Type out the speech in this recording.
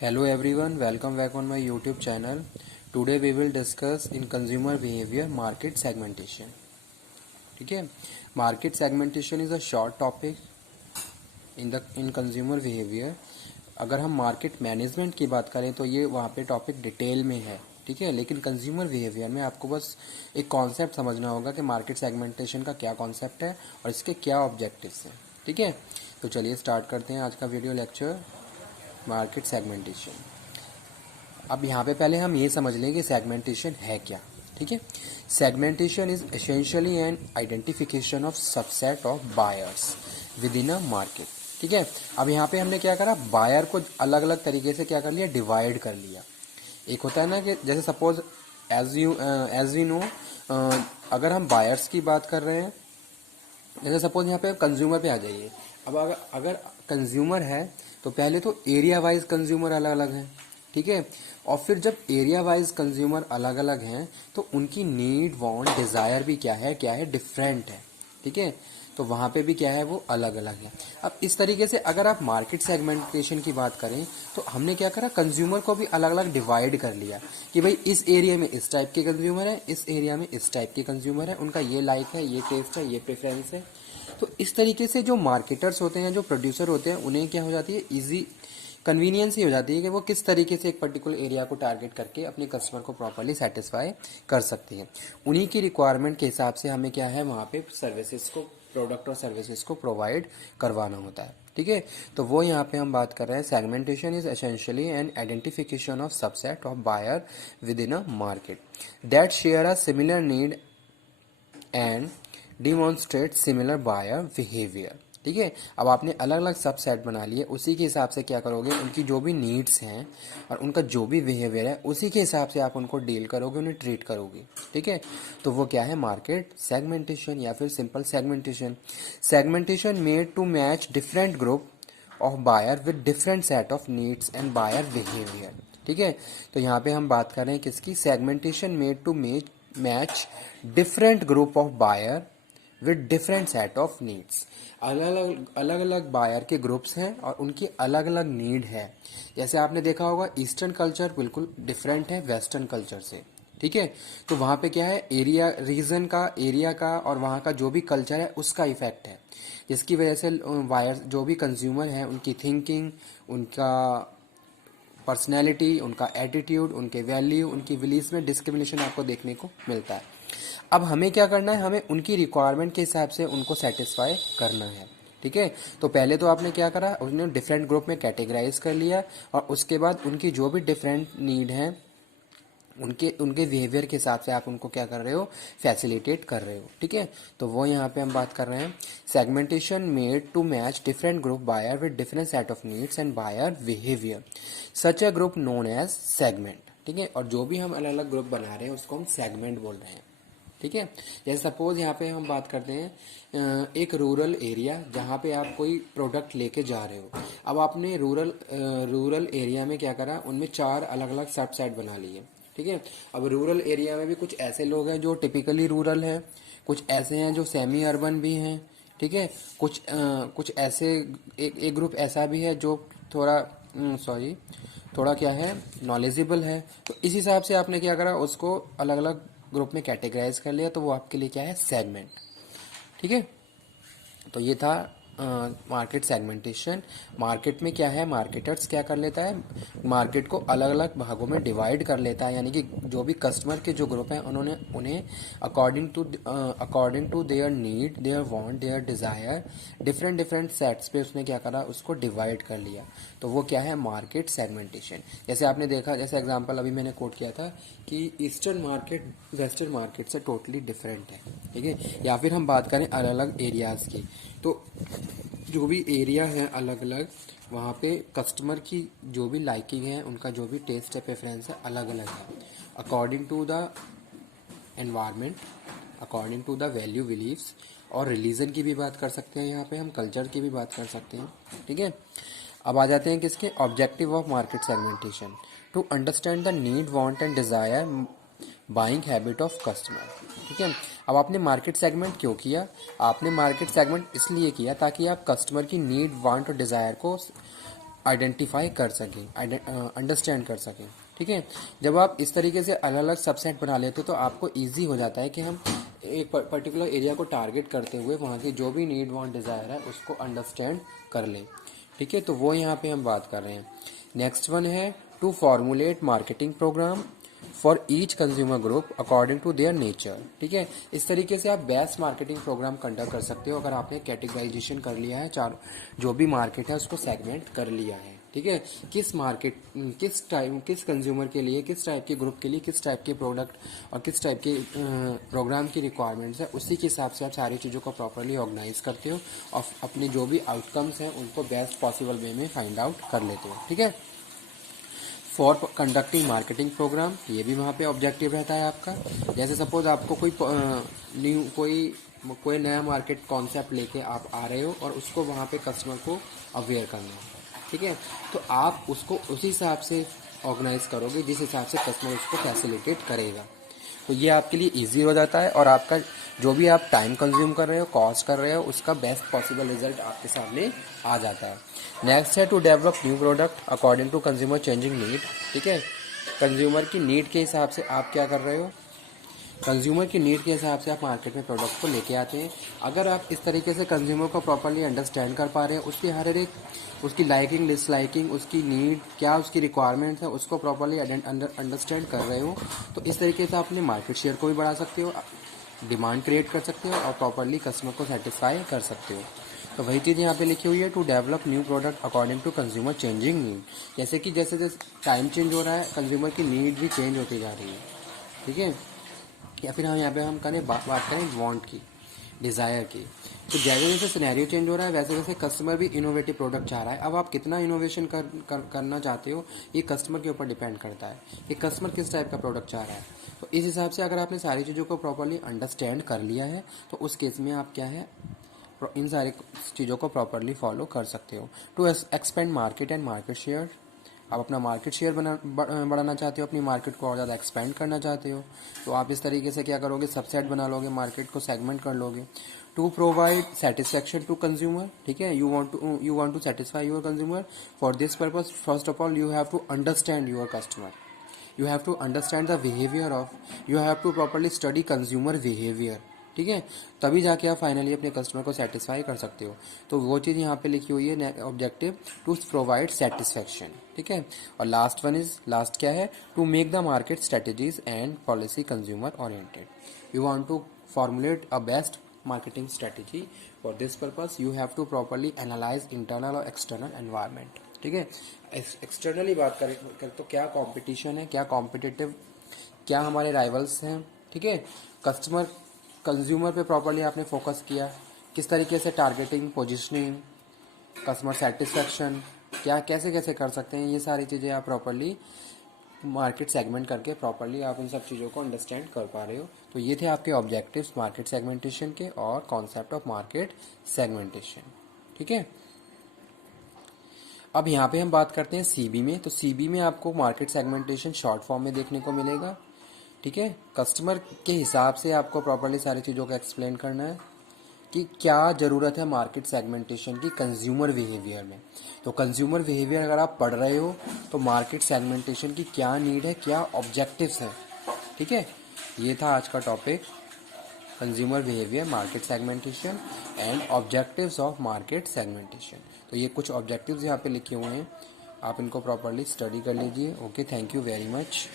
Hello everyone, welcome back on my YouTube channel. Today we will discuss in consumer behavior market segmentation. ठीक है, market segmentation is a short topic in consumer behaviour. अगर हम market management की बात करें तो ये वहाँ पे टॉपिक डिटेल में है. ठीक है, लेकिन कंज्यूमर बिहेवियर में आपको बस एक कॉन्सेप्ट समझना होगा कि मार्केट सेगमेंटेशन का क्या कॉन्सेप्ट है और इसके क्या ऑब्जेक्टिव्स हैं. ठीक है, तो चलिए स्टार्ट करते हैं आज का वीडियो लेक्चर मार्केट सेगमेंटेशन. अब यहाँ पे पहले हम ये समझ लें कि सेगमेंटेशन है क्या. ठीक है, segmentation is essentially an identification of subset of buyers with in a market. ठीक है, अब यहाँ पे हमने क्या करा, बायर को अलग अलग तरीके से क्या कर लिया, डिवाइड कर लिया. एक होता है ना कि जैसे सपोज एज वी नो, अगर हम बायर्स की बात कर रहे हैं, जैसे सपोज यहाँ पे कंज्यूमर पे आ जाइए. अब अगर कंज्यूमर है तो पहले तो एरिया वाइज कंज्यूमर अलग अलग हैं. ठीक है, और फिर जब एरिया वाइज कंज्यूमर अलग अलग हैं तो उनकी नीड वांट डिज़ायर भी क्या है डिफरेंट है. ठीक है, तो वहाँ पे भी क्या है, वो अलग अलग है. अब इस तरीके से अगर आप मार्केट सेगमेंटेशन की बात करें तो हमने क्या करा, कंज्यूमर को भी अलग अलग डिवाइड कर लिया कि भाई इस एरिया में इस टाइप के कंज्यूमर है, इस एरिया में इस टाइप के कंज्यूमर है, उनका ये लाइक है, ये टेस्ट है, ये प्रेफरेंस है. तो इस तरीके से जो मार्केटर्स होते हैं, जो प्रोड्यूसर होते हैं, उन्हें क्या हो जाती है, ईजी कन्वीनियंस ही हो जाती है कि वो किस तरीके से एक पर्टिकुलर एरिया को टारगेट करके अपने कस्टमर को प्रॉपर्ली सेटिस्फाई कर सकते हैं. उन्हीं की रिक्वायरमेंट के हिसाब से हमें क्या है, वहाँ पे सर्विसेज को, प्रोडक्ट और सर्विसेज को प्रोवाइड करवाना होता है. ठीक है, तो वो यहाँ पे हम बात कर रहे हैं, segmentation is essentially an identification of subset of buyer within a market that share a similar need and demonstrate similar buyer behaviour. ठीक है, अब आपने अलग अलग सब सेट बना लिए, उसी के हिसाब से क्या करोगे, उनकी जो भी नीड्स हैं और उनका जो भी बिहेवियर है उसी के हिसाब से आप उनको डील करोगे, उन्हें ट्रीट करोगे. ठीक है, तो वो क्या है, मार्केट सेगमेंटेशन या फिर simple segmentation. Segmentation made to match different group of buyer with different set of needs and buyer behaviour. ठीक है, तो यहाँ पे हम बात कर रहे हैं किसकी, segmentation made to match different group of buyer with different set of needs. अलग अलग बायर के ग्रुप्स हैं और उनकी अलग अलग नीड है. जैसे आपने देखा होगा, ईस्टर्न कल्चर बिल्कुल डिफरेंट है वेस्टर्न कल्चर से. ठीक है, तो वहाँ पे क्या है, एरिया रीजन का, एरिया का और वहाँ का जो भी कल्चर है उसका इफेक्ट है, जिसकी वजह से वायर जो भी कंज्यूमर हैं उनकी थिंकिंग, उनका पर्सनैलिटी, उनका एटीट्यूड, उनके वैल्यू, उनकी बिलीव्स में डिस्क्रिमिनेशन आपको देखने को मिलता है. अब हमें क्या करना है, हमें उनकी रिक्वायरमेंट के हिसाब से उनको सेटिस्फाई करना है. ठीक है, तो पहले तो आपने क्या करा, उन्होंने डिफरेंट ग्रुप में कैटेगराइज कर लिया और उसके बाद उनकी जो भी डिफरेंट नीड है उनके उनके बिहेवियर के हिसाब से आप उनको क्या कर रहे हो, फैसिलिटेट कर रहे हो. ठीक है, तो वो यहाँ पे हम बात कर रहे हैं, segmentation made to match different group buyer with different set of needs and buyer behaviour such a group known as segment. ठीक है, और जो भी हम अलग अलग ग्रुप बना रहे हैं उसको हम सेगमेंट बोल रहे हैं. ठीक है, जैसे सपोज यहाँ पे हम बात करते हैं एक रूरल एरिया जहाँ पे आप कोई प्रोडक्ट लेके जा रहे हो. अब आपने रूरल एरिया में क्या करा, उनमें 4 अलग अलग सब सेट बना लिए. ठीक है, अब रूरल एरिया में भी कुछ ऐसे लोग हैं जो टिपिकली रूरल हैं, कुछ ऐसे हैं जो सेमी अर्बन भी हैं. ठीक है, कुछ ऐसे एक ग्रुप ऐसा भी है जो थोड़ा थोड़ा क्या है, नॉलेजेबल है. तो इस हिसाब से आपने क्या करा, उसको अलग अलग ग्रुप में कैटेगराइज कर लिया, तो वो आपके लिए क्या है, सेगमेंट. ठीक है, तो ये था मार्केट सेगमेंटेशन. मार्केट में क्या है, मार्केटर्स क्या कर लेता है, मार्केट को अलग अलग भागों में डिवाइड कर लेता है, यानी कि जो भी कस्टमर के जो ग्रुप हैं उन्होंने उन्हें according to their need, their want, their desire, different different sets पे उसने क्या करा, उसको डिवाइड कर लिया. तो वो क्या है, मार्केट सेगमेंटेशन. जैसे आपने देखा, जैसे एग्जांपल अभी मैंने कोट किया था कि ईस्टर्न मार्केट वेस्टर्न मार्केट से टोटली डिफरेंट है. ठीक है, या फिर हम बात करें अलग अलग एरियाज़ की, तो जो भी एरिया है अलग अलग, वहाँ पे कस्टमर की जो भी लाइकिंग है, उनका जो भी टेस्ट है, प्रेफरेंस है, अलग अलग है, according to the environment, according to the value believes. और रिलीजन की भी बात कर सकते हैं, यहाँ पे हम कल्चर की भी बात कर सकते हैं. ठीक है, अब आ जाते हैं किसके, objective of market segmentation, to understand the need, want and desire, buying habit of customer. ठीक है, अब आपने मार्केट सेगमेंट क्यों किया, आपने मार्केट सेगमेंट इसलिए किया ताकि आप कस्टमर की नीड, वांट और डिज़ायर को आइडेंटिफाई कर सकें, अंडरस्टैंड कर सकें। ठीक है, जब आप इस तरीके से अलग अलग सबसेट बना लेते हो तो आपको ईजी हो जाता है कि हम एक पर्टिकुलर एरिया को टारगेट करते हुए वहाँ की जो भी नीड वांट डिज़ायर है उसको अंडरस्टैंड कर लें। ठीक है, तो वो यहाँ पे हम बात कर रहे हैं। नेक्स्ट वन है to formulate marketing program for each consumer group according to their nature. ठीक है, इस तरीके से आप बेस्ट मार्केटिंग प्रोग्राम कंडक्ट कर सकते हो अगर आपने कैटेगराइजेशन कर लिया है, चार जो भी मार्केट है उसको सेगमेंट कर लिया है। ठीक है, किस मार्केट, किस कंज्यूमर के लिए, किस टाइप के ग्रुप के लिए किस टाइप के प्रोडक्ट और किस टाइप के प्रोग्राम की रिक्वायरमेंट्स है, उसी के हिसाब से आप सारी चीज़ों को प्रॉपरली ऑर्गेनाइज करते हो और अपने जो भी आउटकम्स हैं उनको बेस्ट पॉसिबल वे में फाइंड आउट कर लेते हो। ठीक है, फॉर कंडक्टिंग मार्केटिंग प्रोग्राम, ये भी वहाँ पे ऑब्जेक्टिव रहता है आपका। जैसे सपोज आपको कोई नया मार्केट कॉन्सेप्ट लेके आप आ रहे हो और उसको वहाँ पे कस्टमर को अवेयर करना है। ठीक है, तो आप उसको उसी हिसाब से ऑर्गेनाइज करोगे जिस हिसाब से कस्टमर उसको फैसिलिटेट करेगा। तो ये आपके लिए इजी हो जाता है और आपका जो भी आप टाइम कंज्यूम कर रहे हो, कॉस्ट कर रहे हो, उसका बेस्ट पॉसिबल रिजल्ट आपके सामने आ जाता है। नेक्स्ट है to develop new product according to consumer changing need. ठीक है, कंज्यूमर की नीड के हिसाब से आप क्या कर रहे हो, कंज्यूमर की नीड के हिसाब से आप मार्केट में प्रोडक्ट को लेके आते हैं। अगर आप इस तरीके से कंज्यूमर को प्रॉपरली अंडरस्टैंड कर पा रहे हैं, उसकी हर एक उसकी लाइकिंग डिसलाइकिंग, उसकी नीड क्या, उसकी रिक्वायरमेंट्स है, उसको प्रॉपरली अंडरस्टैंड कर रहे हो, तो इस तरीके से अपने मार्केट शेयर को भी बढ़ा सकते हो, डिमांड क्रिएट कर सकते हो और प्रॉपरली कस्टमर को सेटिस्फाई कर सकते हो। तो वही चीज़ यहाँ पे लिखी हुई है, to develop new product according to consumer changing need. जैसे कि जैसे जैसे टाइम चेंज हो रहा है, कंज्यूमर की नीड भी चेंज होती जा रही है। ठीक है, या फिर हम यहाँ पे हम करें बात करें वांट की, डिज़ायर की। तो जैसे जैसे सिनेरियो चेंज हो रहा है वैसे वैसे कस्टमर भी इनोवेटिव प्रोडक्ट चाह रहा है। अब आप कितना इनोवेशन करना चाहते हो ये कस्टमर के ऊपर डिपेंड करता है कि कस्टमर किस टाइप का प्रोडक्ट चाह रहा है। तो इस हिसाब से अगर आपने सारी चीज़ों को प्रॉपरली अंडरस्टैंड कर लिया है तो उस केस में आप क्या है, इन सारी चीज़ों को प्रॉपरली फॉलो कर सकते हो। To expand market and market share, आप अपना मार्केट शेयर बढ़ाना चाहते हो, अपनी मार्केट को और ज़्यादा एक्सपेंड करना चाहते हो, तो आप इस तरीके से क्या करोगे, सबसेट बना लोगे, मार्केट को सेगमेंट कर लोगे। To provide satisfaction to consumer. ठीक है, you want to satisfy your consumer. For this purpose first of all you have to understand your customer, you have to understand the behaviour of, you have to properly study consumer behaviour. ठीक है, तभी जाके आप finally अपने customer को satisfy कर सकते हो। तो वो चीज़ यहाँ पे लिखी हुई है, ऑब्जेक्टिव टू प्रोवाइड सेटिस्फैक्शन। ठीक है, और लास्ट क्या है, to make the market strategies and policy consumer oriented. You want to formulate a best marketing strategy. For this purpose you have to properly analyse internal और external environment. ठीक है, externally बात करें तो क्या कंपटीशन है, क्या कॉम्पिटिटिव, क्या हमारे राइवल्स हैं। ठीक है, कंज्यूमर पे प्रॉपरली आपने फोकस किया, किस तरीके से टारगेटिंग, पोजिशनिंग, कस्टमर सेटिस्फैक्शन, क्या कैसे कैसे कर सकते हैं, ये सारी चीज़ें आप प्रॉपरली मार्केट सेगमेंट करके प्रॉपरली आप इन सब चीज़ों को अंडरस्टैंड कर पा रहे हो। तो ये थे आपके ऑब्जेक्टिव्स मार्केट सेगमेंटेशन के और कॉन्सेप्ट ऑफ मार्केट सेगमेंटेशन। ठीक है, अब यहाँ पे हम बात करते हैं सीबी में। तो सीबी में आपको मार्केट सेगमेंटेशन शॉर्ट फॉर्म में देखने को मिलेगा। ठीक है, कस्टमर के हिसाब से आपको प्रॉपरली सारी चीज़ों को एक्सप्लेन करना है कि क्या ज़रूरत है मार्केट सेगमेंटेशन की कंज्यूमर बिहेवियर में। तो कंज्यूमर बिहेवियर अगर आप पढ़ रहे हो तो मार्केट सेगमेंटेशन की क्या नीड है, क्या ऑब्जेक्टिव्स हैं। ठीक है, ये था आज का topic, consumer behaviour, market segmentation and objectives of market segmentation. तो ये कुछ ऑब्जेक्टिव्स यहाँ पे लिखे हुए हैं, आप इनको प्रॉपरली स्टडी कर लीजिए। Okay, thank you very much.